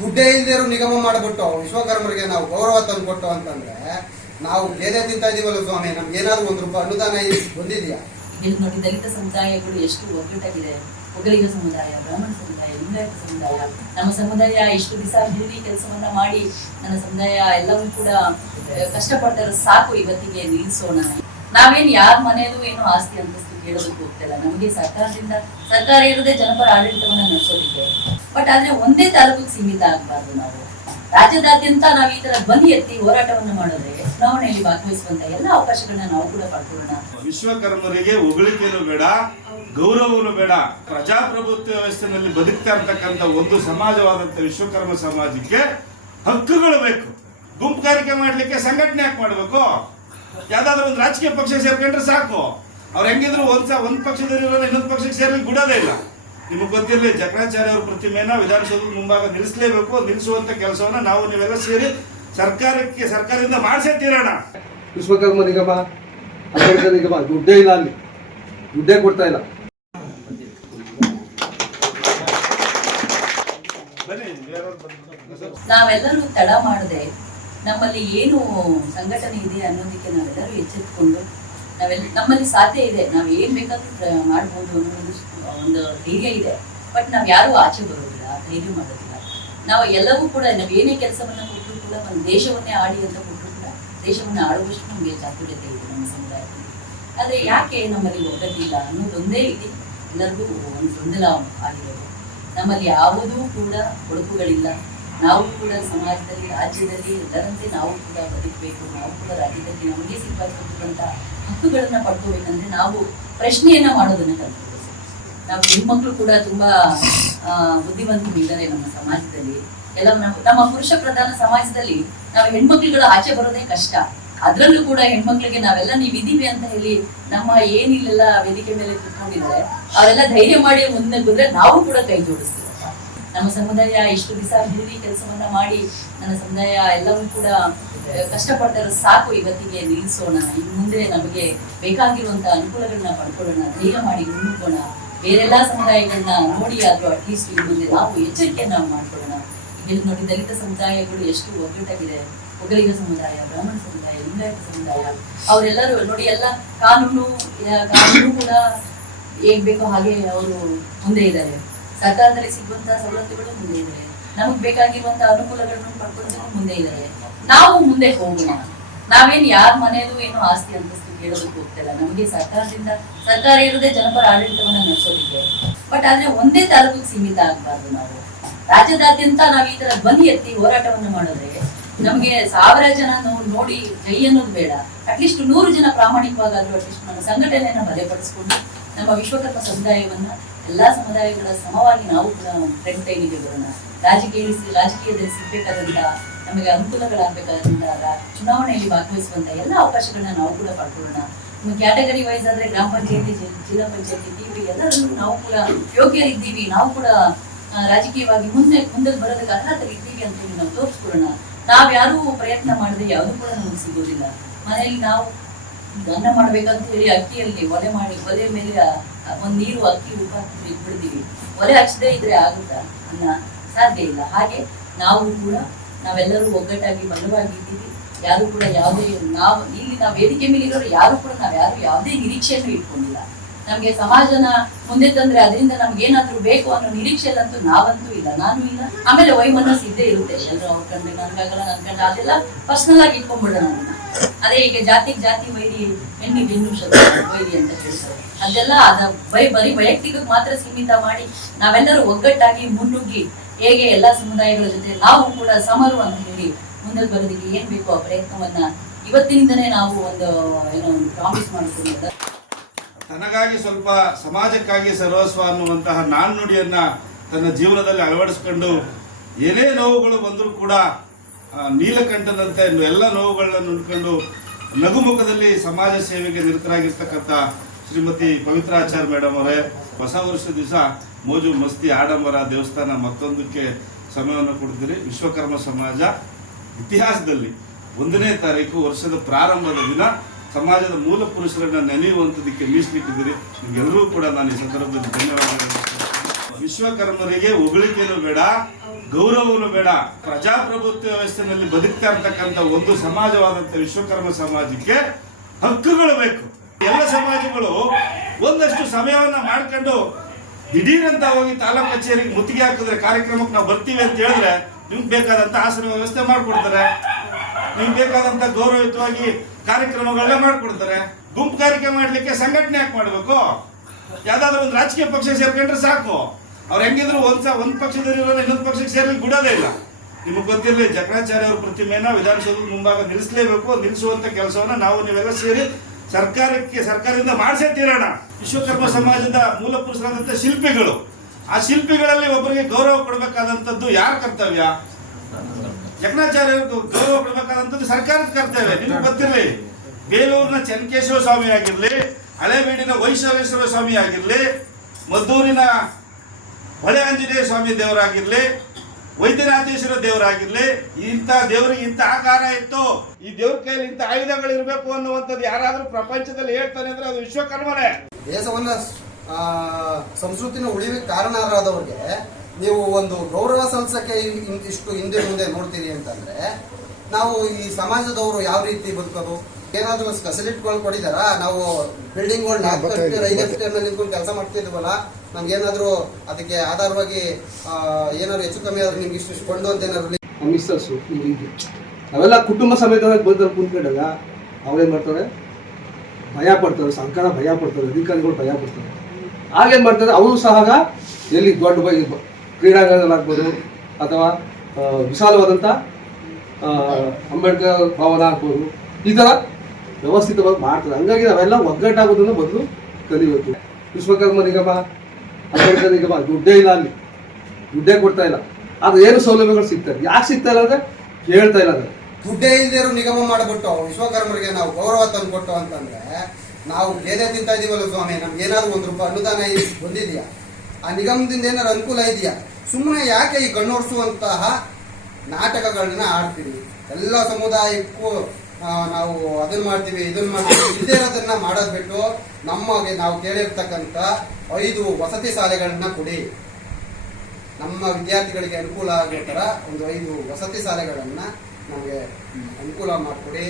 ದುಡ್ಡೇ ಇಲ್ದೇರು ನಿಗಮ ಮಾಡಿಬಿಟ್ಟು ವಿಶ್ವಕರ್ಮರಿಗೆ ನಾವು ಗೌರವ ತಂದು ಕೊಟ್ಟು ಅಂತಂದ್ರೆ ನಾವು ಬೇರೆ ತಿಂತಾ ಇದೀವಲ್ಲ ಸ್ವಾಮಿ, ನಮ್ಗೆ ಏನಾದ್ರು ₹1 ಅನುದಾನ ಬಂದಿದ್ಯಾ? ಇಲ್ಲಿ ನೋಡಿ, ದಲಿತ ಸಮುದಾಯಗಳು ಎಷ್ಟು ಒಗ್ಗಟ್ಟಾಗಿದೆ. ಒಕ್ಕಲಿಗ ಸಮುದಾಯ, ಬ್ರಾಹ್ಮಣ ಸಮುದಾಯ, ಲಿಂಗಾಯತ ಸಮುದಾಯ, ನಮ್ಮ ಸಮುದಾಯ ಇಷ್ಟು ದಿವಸ ಹಿರಿಯ ಕೆಲಸವನ್ನ ಮಾಡಿ ನನ್ನ ಸಮುದಾಯ ಎಲ್ಲವೂ ಕೂಡ ಕಷ್ಟಪಟ್ಟರೆ ಸಾಕು, ಇವತ್ತಿಗೆ ನಿಲ್ಲಿಸೋಣ. ನಾವೇನ್ ಯಾರ ಮನೆಯಲ್ಲೂ ಏನು ಆಸ್ತಿ ಅಂತಸ್ತು ಕೇಳೋದಕ್ಕೆ ಹೋಗ್ತಿಲ್ಲ. ನಮಗೆ ಸರ್ಕಾರ ಇರೋದೇ ಜನಪರ ಆಡಳಿತವನ್ನ ನಡೆಸೋದಿಕ್ಕೆ. ಬಟ್ ಆದ್ರೆ ಒಂದೇ ತಾಲೂಕಿಗೆ ಸೀಮಿತ ಆಗಬಾರ್ದು. ನಾವು ರಾಜ್ಯದಾದ್ಯಂತ ನಾವು ಈ ತರ ಧ್ವನಿ ಎತ್ತಿ ಹೋರಾಟವನ್ನ ಮಾಡಿದ್ರೆ ಚುನಾವಣೆಯಲ್ಲಿ ಭಾಗವಹಿಸುವಂತ ಎಲ್ಲ ಅವಕಾಶಗಳನ್ನ ನಾವು ಕೂಡ ಪಡ್ಕೊಳ್ಳೋಣ. ವಿಶ್ವಕರ್ಮರಿಗೆ ಹೊಗಳಿಕೆನೂ ಬೇಡ, ಗೌರವನು ಬೇಡ. ಪ್ರಜಾಪ್ರಭುತ್ವ ವ್ಯವಸ್ಥೆಯಲ್ಲಿ ಬದುಕ್ತಾ ಇರ್ತಕ್ಕಂಥ ಒಂದು ಸಮಾಜವಾದಂತ ವಿಶ್ವಕರ್ಮ ಸಮಾಜಕ್ಕೆ ಹಕ್ಕುಗಳು ಬೇಕು. ಗುಂಪುಗಾರಿಕೆ ಮಾಡ್ಲಿಕ್ಕೆ ಸಂಘಟನೆ ಯಾಕೆ ಮಾಡ್ಬೇಕು? ಯಾವ್ದಾದ್ರು ಒಂದು ರಾಜಕೀಯ ಪಕ್ಷ ಸೇರ್ಕೊಂಡ್ರೆ ಸಾಕು. ಅವ್ರು ಹೆಂಗಿದ್ರು ಒಂದ್ ಪಕ್ಷದಲ್ಲಿ ಇನ್ನೊಂದು ಪಕ್ಷಕ್ಕೆ ಸೇರ್ಲಿಕ್ಕೆ ಬಿಡೋದೇ ಇಲ್ಲ. ನಿಮಗೆ ಗೊತ್ತಿರಲಿ, ಜಕಣಾಚಾರ್ಯ ಅವ್ರ ಪ್ರತಿಮೆಯನ್ನ ವಿಧಾನಸೌಧದ ಮುಂಭಾಗ ನಿಲ್ಲಿಸಲೇಬೇಕು. ನಿಲ್ಲಿಸುವಂತ ಕೆಲಸವನ್ನ ನಾವು ನೀವೆಲ್ಲ ಸೇರಿ ಸರ್ಕಾರದಿಂದ ಮಾಡಿಸೇ ತೀರೋಣ. ವಿಶ್ವಕರ್ಮ ನಿಗಮ, ಅಂಬೇಡ್ಕರ್ ನಿಗಮ ದುಡ್ಡೇ ಇಲ್ಲ, ಅಲ್ಲಿ ದುಡ್ಡೇ ಕೊಡ್ತಾ ಇಲ್ಲ. ನಾವೆಲ್ಲರೂ ತಡ ಮಾಡದೆ ನಮ್ಮಲ್ಲಿ ಏನು ಸಂಘಟನೆ ಇದೆ ಅನ್ನೋದಕ್ಕೆ ನಾವೆಲ್ಲರೂ ಎಚ್ಚೆತ್ತುಕೊಂಡು ನಮ್ಮಲ್ಲಿ ಸಾಧ್ಯ ಇದೆ, ನಾವ್ ಏನ್ ಬೇಕಾದ್ರೂ ಮಾಡ್ಬೋದು ಅನ್ನೋ ಒಂದು ಧೈರ್ಯ ಇದೆ. ಬಟ್ ನಾವ್ ಯಾರು ಆಚೆ ಬರೋದಿಲ್ಲ, ಧೈರ್ಯ ಮಾಡೋದಿಲ್ಲ. ನಾವು ಎಲ್ಲವೂ ಕೂಡ ನಾವ್ ಏನೇ ಕೆಲಸವನ್ನ ಕೊಟ್ಟರು ಕೂಡ ಒಂದು ದೇಶವನ್ನೇ ಆಡಿ ಅಂತ ಕೊಟ್ಟರು ಕೂಡ ದೇಶವನ್ನ ಆಡುವಷ್ಟು ನಮಗೆ ಚಾತುರ್ಯತೆ ಇದೆ ನಮ್ಮ ಸಮುದಾಯದಲ್ಲಿ. ಆದ್ರೆ ಯಾಕೆ ನಮ್ಮಲ್ಲಿ ಒಗ್ಗಟ್ಟಿಲ್ಲ ಅನ್ನೋದೊಂದೇ ಇದೆ ಎಲ್ಲರಿಗೂ ಒಂದು ಗೊಂದಲ ಆಗಿರೋದು. ನಮ್ಮಲ್ಲಿ ಯಾವುದೂ ಕೂಡ ಒಡಕುಗಳಿಲ್ಲ. ನಾವು ಕೂಡ ಸಮಾಜದಲ್ಲಿ, ರಾಜ್ಯದಲ್ಲಿ ಎಲ್ಲರಂತೆ ನಾವು ಕೂಡ ಬದುಕಬೇಕು. ನಾವು ಕೂಡ ರಾಜ್ಯದಲ್ಲಿ ನಮಗೆ ಸಿಕ್ಕಿರುವಂತ ಹಕ್ಕುಗಳನ್ನ ಪಡ್ಕೋಬೇಕಂದ್ರೆ ನಾವು ಪ್ರಶ್ನೆಯನ್ನ ಮಾಡೋದನ್ನ ಕಲ್ತ್ಕೋಬೇಕು. ನಾವು ಹೆಣ್ಮಕ್ಳು ಕೂಡ ತುಂಬಾ ಬುದ್ಧಿವಂತರು ಇದ್ದಾರೆ ನಮ್ಮ ಸಮಾಜದಲ್ಲಿ. ಎಲ್ಲ ನಮ್ಮ ಪುರುಷ ಪ್ರಧಾನ ಸಮಾಜದಲ್ಲಿ ನಾವು ಹೆಣ್ಮಕ್ಳುಗಳು ಆಚೆ ಬರೋದೇ ಕಷ್ಟ. ಅದ್ರಲ್ಲೂ ಕೂಡ ಹೆಣ್ಮಕ್ಳಿಗೆ ನಾವೆಲ್ಲ ನೀವಿದೀವಿ ಅಂತ ಹೇಳಿ ನಮ್ಮ ಏನಿಲ್ಲ ವೇದಿಕೆ ಮೇಲೆ ಕುತ್ಕೊಂಡಿದ್ರೆ ಅವರೆಲ್ಲ ಧೈರ್ಯ ಮಾಡಿ ಮುಂದೆ ಬಂದ್ರೆ ನಾವು ಕೂಡ ಕೈ ಜೋಡಿಸ್ತೀವಿ. ನಮ್ಮ ಸಮುದಾಯ ಇಷ್ಟು ದಿವಸ ಹಿರಿಯ ಕೆಲಸವನ್ನ ಮಾಡಿ ನನ್ನ ಸಮುದಾಯ ಎಲ್ಲವೂ ಕೂಡ ಕಷ್ಟಪಟ್ಟರೆ ಸಾಕು, ಇವತ್ತಿಗೆ ನಿಲ್ಲಿಸೋಣ. ಇನ್ನು ಮುಂದೆ ನಮಗೆ ಬೇಕಾಗಿರುವಂತ ಅನುಕೂಲಗಳನ್ನ ಪಡ್ಕೊಳ್ಳೋಣ, ಧೈರ್ಯ ಮಾಡಿ ಮುನ್ನುಗ್ಗೋಣ. ಬೇರೆಲ್ಲಾ ಸಮುದಾಯಗಳನ್ನ ನೋಡಿ ಆದ್ರೂ ಅಟ್ಲೀಸ್ಟ್ ಇನ್ನು ಮುಂದೆ ನಾವು ಎಚ್ಚರಿಕೆಯನ್ನ ಮಾಡ್ಕೊಳ್ಳೋಣ. ಇಲ್ಲಿ ನೋಡಿ, ದಲಿತ ಸಮುದಾಯಗಳು ಎಷ್ಟು ಒಗ್ಗಟ್ಟಾಗಿದೆ. ಒಕ್ಕಲಿಗ ಸಮುದಾಯ, ಬ್ರಾಹ್ಮಣ ಸಮುದಾಯ, ಲಿಂಗಾಯತ ಸಮುದಾಯ ಅವರೆಲ್ಲರೂ ನೋಡಿ, ಎಲ್ಲ ಕಾನೂನು ಕೂಡ ಹೇಗ್ ಬೇಕೋ ಹಾಗೆ ಅವರು ಮುಂದೆ ಇದ್ದಾರೆ. ಸರ್ಕಾರದಲ್ಲಿ ಸಿಗುವಂತಹ ಸವಲತ್ತುಗಳು ಮುಂದೆ ಇದ್ದಾರೆ. ನಮಗ್ ಬೇಕಾಗಿರುವಂತಹ ಅನುಕೂಲಗಳನ್ನು ಪಡ್ಕೊಳ್ಳೋದಕ್ಕೂ ಮುಂದೆ ಇದ್ದಾರೆ. ನಾವು ಮುಂದೆ ಹೋಗೋಣ. ನಾವೇನ್ ಯಾರ ಮನೆಯಲ್ಲೂ ಏನು ಆಸ್ತಿ ಅಂತಸ್ತು ಕೇಳೋದಕ್ಕೆ ಹೋಗ್ತಿಲ್ಲ. ನಮಗೆ ಸರ್ಕಾರ ಇರೋದೇ ಜನಪರ ಆಡಳಿತವನ್ನ ನಡೆಸೋದಿಕ್ಕೆ. ಬಟ್ ಆದ್ರೆ ಒಂದೇ ತಾಲೂಕಿಗೆ ಸೀಮಿತ ಆಗಬಾರ್ದು. ನಾವು ರಾಜ್ಯದಾದ್ಯಂತ ನಾವ್ ಈ ತರ ಧ್ವನಿ ಎತ್ತಿ ಹೋರಾಟವನ್ನ ಮಾಡಿದ್ರೆ ನಮ್ಗೆ 1000 ಜನ ನೋಡಿ ಜೈ ಅನ್ನೋದು ಬೇಡ, ಅಟ್ಲೀಸ್ಟ್ 100 ಜನ ಪ್ರಾಮಾಣಿಕವಾಗಾದ್ರೂ ಅಟ್ಲೀಸ್ಟ್ ನಮ್ಮ ಸಂಘಟನೆಯನ್ನ ಬಲಪಡಿಸ್ಕೊಂಡು ನಮ್ಮ ವಿಶ್ವಕರ್ಮ ಸಮುದಾಯವನ್ನ ಎಲ್ಲಾ ಸಮುದಾಯಗಳ ಸಮವಾಗಿ ನಾವು ಕೂಡ ಫ್ರಂಟ್ ಲೈನಿಗೆ ಬರೋಣ. ರಾಜಕೀಯದಲ್ಲಿ ಸಿಗ್ಬೇಕಾದಂತ ನಮಗೆ ಅನುಕೂಲಗಳಾಗಬೇಕಾದಂತ ಚುನಾವಣೆಯಲ್ಲಿ ಭಾಗವಹಿಸುವಂತ ಎಲ್ಲ ಅವಕಾಶಗಳನ್ನ ನಾವು ಕೂಡ ಪಡ್ಕೊಳ್ಳೋಣ. ನಮ್ಮ ಕ್ಯಾಟಗರಿ ವೈಸ್ ಆದ್ರೆ ಗ್ರಾಮ ಪಂಚಾಯತಿ, ಜಿಲ್ಲಾ ಪಂಚಾಯತಿ, ಟಿವಿ ಎಲ್ಲರಲ್ಲೂ ನಾವು ಕೂಡ ಯೋಗ್ಯರಿದ್ದೀವಿ, ನಾವು ಕೂಡ ರಾಜಕೀಯವಾಗಿ ಮುಂದೆ ಬರೋದಕ್ಕೆ ಅರ್ಹತೆ ಇದ್ದೀವಿ ಅಂತ ಹೇಳಿ ನಾವು ತೋರಿಸ್ಕೊಳ್ಳೋಣ. ನಾವ್ಯಾರೂ ಪ್ರಯತ್ನ ಮಾಡದೆ ಯಾವುದು ಕೂಡ ನಮಗೆ ಸಿಗೋದಿಲ್ಲ. ಮನೆಯಲ್ಲಿ ನಾವು ಅನ್ನ ಮಾಡ್ಬೇಕಂತ ಹೇಳಿ ಅಕ್ಕಿಯಲ್ಲಿ ಒಲೆ ಮೇಲೆ ಒಂದ್ ನೀರು ಅಕ್ಕಿ ಉಪ್ಪು ಹಾಕಿ ಬಿಡ್ತೀವಿ. ಒಲೆ ಹಚ್ಚದೇ ಇದ್ರೆ ಆಗುತ್ತಾ? ಅನ್ನ ಸಾಧ್ಯ ಇಲ್ಲ. ಹಾಗೆ ನಾವೆಲ್ಲರೂ ಒಗ್ಗಟ್ಟಾಗಿ ಬಲವಾಗಿದ್ದೀವಿ. ಯಾರು ಕೂಡ ಯಾವುದೇ ನಾವು ವೇದಿಕೆ ಮೇಲೆ ಇರೋರು ಯಾರು ಕೂಡ ಯಾವುದೇ ನಿರೀಕ್ಷೆಯನ್ನು ಇಟ್ಕೊಂಡಿಲ್ಲ. ನಮ್ಗೆ ಸಮಾಜನ ಮುಂದೆ ತಂದ್ರೆ ಅದರಿಂದ ನಮ್ಗೆ ಏನಾದ್ರೂ ಬೇಕು ಅನ್ನೋ ನಿರೀಕ್ಷೆಯಲ್ಲಂತೂ ನಾವಂತೂ ಇಲ್ಲ, ನಾನು ಇಲ್ಲ. ಆಮೇಲೆ ವೈಮನಸ್ಸು ಇದ್ದೇ ಇರುತ್ತೆ. ಎಲ್ಲರೂ ಅವ್ರ ಕಂಡ್ರೆ ನನ್ಗಾಗಲ್ಲ, ಅದೆಲ್ಲ ಪರ್ಸನಲ್ ಆಗಿ ಇಟ್ಕೊಂಡ್ಬಿಡೋಣ. ಅದೇ ಈಗ ಜಾತಿ ವೈರಿ, ಹೆಣ್ಣಿಗೆ ವೈರಿ ಅಂತ ಹೇಳ್ತಾರೆ. ಅದೆಲ್ಲ ಬರೀ ವೈಯಕ್ತಿಕ ಮಾತ್ರ ಸೀಮಿತ ಮಾಡಿ ನಾವೆಲ್ಲರೂ ಒಗ್ಗಟ್ಟಾಗಿ ಮುನ್ನುಗ್ಗಿ ಹೇಗೆ ಎಲ್ಲಾ ಸಮುದಾಯಗಳ ಜೊತೆ ನಾವು ಕೂಡ ಸಮರು ಅಂತ ಹೇಳಿ ಮುಂದೆ ಬರೋದಕ್ಕೆ ಏನ್ ಬೇಕು ಆ ಪ್ರಯತ್ನವನ್ನ ಇವತ್ತಿನಿಂದನೇ ನಾವು ಒಂದು ಪ್ರಾಮಿಸ್ ಮಾಡಿಕೊಂಡು ತನಗಾಗಿ ಸ್ವಲ್ಪ ಸಮಾಜಕ್ಕಾಗಿ ಸರ್ವಸ್ವ ಅನ್ನುವಂತಹ ನಾಣ್ಣುಡಿಯನ್ನ ತನ್ನ ಜೀವನದಲ್ಲಿ ಅಳವಡಿಸಿಕೊಂಡು ಏನೇ ನೋವುಗಳು ಬಂದರೂ ಕೂಡ ನೀಲಕಂಠನಂತೆ ಎಲ್ಲ ನೋವುಗಳನ್ನ ನುಡ್ಕೊಂಡು ನಗುಮುಖದಲ್ಲಿ ಸಮಾಜ ಸೇವೆಗೆ ನಿರತರಾಗಿರ್ತಕ್ಕಂಥ ಶ್ರೀಮತಿ ಪವಿತ್ರಾಚಾರ್ಯ ಮೇಡಮ್ ಅವರೇ, ಹೊಸ ವರ್ಷ ದಿವಸ ಮೋಜು ಮಸ್ತಿ ಆಡಂಬರ ದೇವಸ್ಥಾನ ಮತ್ತೊಂದಕ್ಕೆ ಸಮಯವನ್ನು ಕೊಡ್ತೀರಿ. ವಿಶ್ವಕರ್ಮ ಸಮಾಜ ಇತಿಹಾಸದಲ್ಲಿ 1ನೇ ತಾರೀಕು ವರ್ಷದ ಪ್ರಾರಂಭದ ದಿನ ಸಮಾಜದ ಮೂಲ ಪುರುಷರನ್ನ ನೆನೆಯುವಂಥದಕ್ಕೆ ಮೀಸಲಿಟ್ಟಿದ್ದೀರಿ. ನಿಮ್ಗೆಲ್ಲರೂ ಕೂಡ ನಾನು ಈ ಸಂದರ್ಭದಲ್ಲಿ ಧನ್ಯವಾದಗಳು. ವಿಶ್ವಕರ್ಮರಿಗೆ ಹೊಗಳಿಕೆನೂ ಬೇಡ, ಗೌರವನೂ ಬೇಡ. ಪ್ರಜಾಪ್ರಭುತ್ವ ವ್ಯವಸ್ಥೆಯಲ್ಲಿ ಬದುಕ್ತಾ ಇರ್ತಕ್ಕಂಥ ಒಂದು ಸಮಾಜವಾದಂಥ ವಿಶ್ವಕರ್ಮ ಸಮಾಜಕ್ಕೆ ಹಕ್ಕುಗಳು ಬೇಕು. ಎಲ್ಲ ಸಮಾಜಗಳು ಒಂದಷ್ಟು ಸಮಯವನ್ನ ಮಾಡ್ಕೊಂಡು ದಿಢೀರಂತ ಹೋಗಿ ತಾಲೂಕು ಕಚೇರಿಗೆ ಮುತ್ತಿಗೆ ಹಾಕಿದ್ರೆ ಕಾರ್ಯಕ್ರಮಕ್ಕೆ ನಾವು ಬರ್ತೀವಿ ಅಂತ ಹೇಳಿದ್ರೆ ನಿಮ್ಗೆ ಬೇಕಾದಂತ ಆಸನ ವ್ಯವಸ್ಥೆ ಮಾಡ್ಕೊಡ್ತಾರೆ, ನಿಮ್ಗೆ ಬೇಕಾದಂತ ಗೌರವಯುತವಾಗಿ ಕಾರ್ಯಕ್ರಮಗಳನ್ನ ಮಾಡ್ಕೊಡ್ತಾರೆ. ಗುಂಪು ಕಾರ್ಯಕ್ರಮ ಮಾಡ್ಲಿಕ್ಕೆ ಸಂಘಟನೆ ಯಾಕೆ ಮಾಡ್ಬೇಕು? ಯಾವ್ದಾದ್ರು ಒಂದು ರಾಜಕೀಯ ಪಕ್ಷ ಸೇರ್ಕೊಂಡ್ರೆ ಸಾಕು. ಅವ್ರು ಹೆಂಗಿದ್ರು ಒಂದ್ ಪಕ್ಷದಲ್ಲಿರೋ ಇನ್ನೊಂದು ಪಕ್ಷಕ್ಕೆ ಸೇರ್ಲಿಕ್ಕೆ ಬಿಡೋದೇ ಇಲ್ಲ. ನಿಮಗೆ ಗೊತ್ತಿರಲಿ, ಜಕಣಾಚಾರ್ಯ ಅವ್ರ ಪ್ರತಿಮೆಯನ್ನ ವಿಧಾನಸೌಧದ ಮುಂಭಾಗ ನಿಲ್ಲಿಸಲೇಬೇಕು. ನಿಲ್ಲಿಸುವಂತ ಕೆಲಸವನ್ನ ನಾವು ನೀವೆಲ್ಲ ಸೇರಿ ಸರ್ಕಾರದಿಂದ ಮಾಡಿಸೇ ತೀರೋಣ. ವಿಶ್ವಕರ್ಮ ಸಮಾಜದ ಮೂಲ ಪುರುಷರಾದಂಥ ಶಿಲ್ಪಿಗಳು, ಆ ಶಿಲ್ಪಿಗಳಲ್ಲಿ ಒಬ್ಬರಿಗೆ ಗೌರವ ಕೊಡಬೇಕಾದಂಥದ್ದು ಯಾರ ಕರ್ತವ್ಯ? ಜಕಣಾಚಾರ್ಯರಿಗೆ ಗೌರವ ಕೊಡಬೇಕಾದಂಥದ್ದು ಸರ್ಕಾರದ ಕರ್ತವ್ಯ. ನಿಮ್ಗೆ ಗೊತ್ತಿರಲಿ, ಬೇಲೂರಿನ ಚೆನ್ನಕೇಶವ ಸ್ವಾಮಿ ಆಗಿರ್ಲಿ, ಹಳೇಬೀಡಿನ ವೈಶ್ವರೇಶ್ವರ ಸ್ವಾಮಿ ಆಗಿರ್ಲಿ, ಮದ್ದೂರಿನ ಹೊಳೆ ಆಂಜನೇಯ ಸ್ವಾಮಿ ದೇವರಾಗಿರ್ಲಿ, ವೈದ್ಯನಾಥೇಶ್ವರ ದೇವರಾಗಿರ್ಲಿ, ಇಂಥ ದೇವರಿಗೆ ಇಂಥ ಆಕಾರ ಇತ್ತು, ಈ ದೇವ್ರ ಕೈಯಲ್ಲಿ ಇಂಥ ಆಯುಧಗಳು ಇರಬೇಕು ಅನ್ನುವಂಥದ್ದು ಯಾರಾದ್ರೂ ಪ್ರಪಂಚದಲ್ಲಿ ಹೇಳ್ತಾನೆ ಅಂದ್ರೆ ಅದು ವಿಶ್ವಕರ್ಮನೇ. ದೇಶವನ್ನ ಸಂಸ್ಕೃತಿನ ಉಳಿವಿಗೆ ಕಾರಣರಾದವ್ರಿಗೆ ನೀವು ಒಂದು ಗೌರವ ಸಲ್ಲಿಸಕ್ಕೆ ಇಷ್ಟು ಹಿಂದೆ ಮುಂದೆ ನೋಡ್ತೀರಿ ಅಂತಂದ್ರೆ ನಾವು ಈ ಸಮಾಜದವರು ಯಾವ ರೀತಿ ಬದುಕೋದು? ಏನಾದ್ರು ಫೆಸಿಲಿಟಿಗಳು ಕೊಟ್ಟಿದಾರ? ನಾವು ಬಿಲ್ಡಿಂಗ್ಗಳು 4 ಫೀಟ್ ನಿಂತ್ಕೊಂಡು ಕೆಲಸ ಮಾಡ್ತಿದ್ವಲ್ಲ, ನಮ್ಗೇನಾದ್ರು ಅದಕ್ಕೆ ಆಧಾರವಾಗಿ ಏನಾದ್ರು ಹೆಚ್ಚು ಕಮ್ಮಿ ಆದ್ರೆ ನಿಮ್ಗೆ ಇಷ್ಟು ಕೊಂಡು ಅಂತ ಏನಾದ್ರು ಮಿಸ್ಸರ್ಸು ಅವೆಲ್ಲ ಕುಟುಂಬ ಸಮೇತವಾಗಿ ಬಂದು ಕುಂತ್ಕೊಂಡಾಗ ಅವ್ರೇನ್ ಮಾಡ್ತಾರೆ? ಭಯ ಪಡ್ತಾರೆ, ಸರ್ಕಾರ ಭಯ ಪಡ್ತಾರೆ, ಅಧಿಕಾರಿಗಳು ಭಯ ಪಡ್ತಾರೆ. ಆಗೇನ್ ಮಾಡ್ತಾರೆ? ಅವರು ಸಹ ಎಲ್ಲಿ ದೊಡ್ಡ ಕ್ರೀಡಾಂಗಣಗಳಾಗ್ಬೋದು ಅಥವಾ ವಿಶಾಲವಾದಂಥ ಅಂಬೇಡ್ಕರ್ ಭವನ ಆಗ್ಬೋದು, ಈ ಥರ ವ್ಯವಸ್ಥಿತವಾಗಿ ಮಾಡ್ತಾರೆ. ಹಂಗಾಗಿ ನಾವೆಲ್ಲ ಒಗ್ಗಟ್ಟಾಗೋದನ್ನು ಮೊದಲು ಕಲಿಬೇಕು. ವಿಶ್ವಕರ್ಮ ನಿಗಮ, ಅಂಬೇಡ್ಕರ್ ನಿಗಮ ದುಡ್ಡೇ ಇಲ್ಲ, ಅಲ್ಲಿ ದುಡ್ಡೇ ಕೊಡ್ತಾ ಇಲ್ಲ. ಅದು ಏನು ಸೌಲಭ್ಯಗಳು ಸಿಗ್ತವೆ? ಯಾಕೆ ಸಿಗ್ತಾ ಇಲ್ಲ ಅಂದ್ರೆ ಕೇಳ್ತಾ ಇಲ್ಲ. ಅದು ದುಡ್ಡೇ ಇಲ್ದೇರು ನಿಗಮ ಮಾಡಿಬಿಟ್ಟು ವಿಶ್ವಕರ್ಮರಿಗೆ ನಾವು ಗೌರವ ತಂದು ಕೊಟ್ಟು ಅಂತಂದ್ರೆ ನಾವು ಗೇದೆ ತಿಂತಾ ಇದೀವಲ್ಲ ಸ್ವಾಮಿ, ನಮ್ಗೆ ಏನಾದ್ರು ₹1 ಅನುದಾನ ಬಂದಿದ್ಯಾ? ಆ ನಿಗಮದಿಂದ ಏನಾದ್ರು ಅನುಕೂಲ ಇದೆಯಾ? ಸುಮ್ಮನೆ ಯಾಕೆ ಈ ಕಣ್ಣೋಡಿಸುವಂತಹ ನಾಟಕಗಳನ್ನ ಆಡ್ತೀವಿ? ಎಲ್ಲ ಸಮುದಾಯಕ್ಕೂ ನಾವು ಅದನ್ನ ಮಾಡ್ತೀವಿ, ಇದನ್ನ ಮಾಡ್ತೀವಿ, ಇಲ್ಲದೇ ಇರೋದನ್ನ ಮಾಡೋದ್ ಬಿಟ್ಟು ನಮಗೆ ನಾವು ಕೇಳಿರ್ತಕ್ಕಂಥ 5 ವಸತಿ ಶಾಲೆಗಳನ್ನ ಕೊಡಿ. ನಮ್ಮ ವಿದ್ಯಾರ್ಥಿಗಳಿಗೆ ಅನುಕೂಲ ಆಗೋ ಥರ ಒಂದು 5 ವಸತಿ ಶಾಲೆಗಳನ್ನ ನಮಗೆ ಅನುಕೂಲ ಮಾಡಿಕೊಡಿ.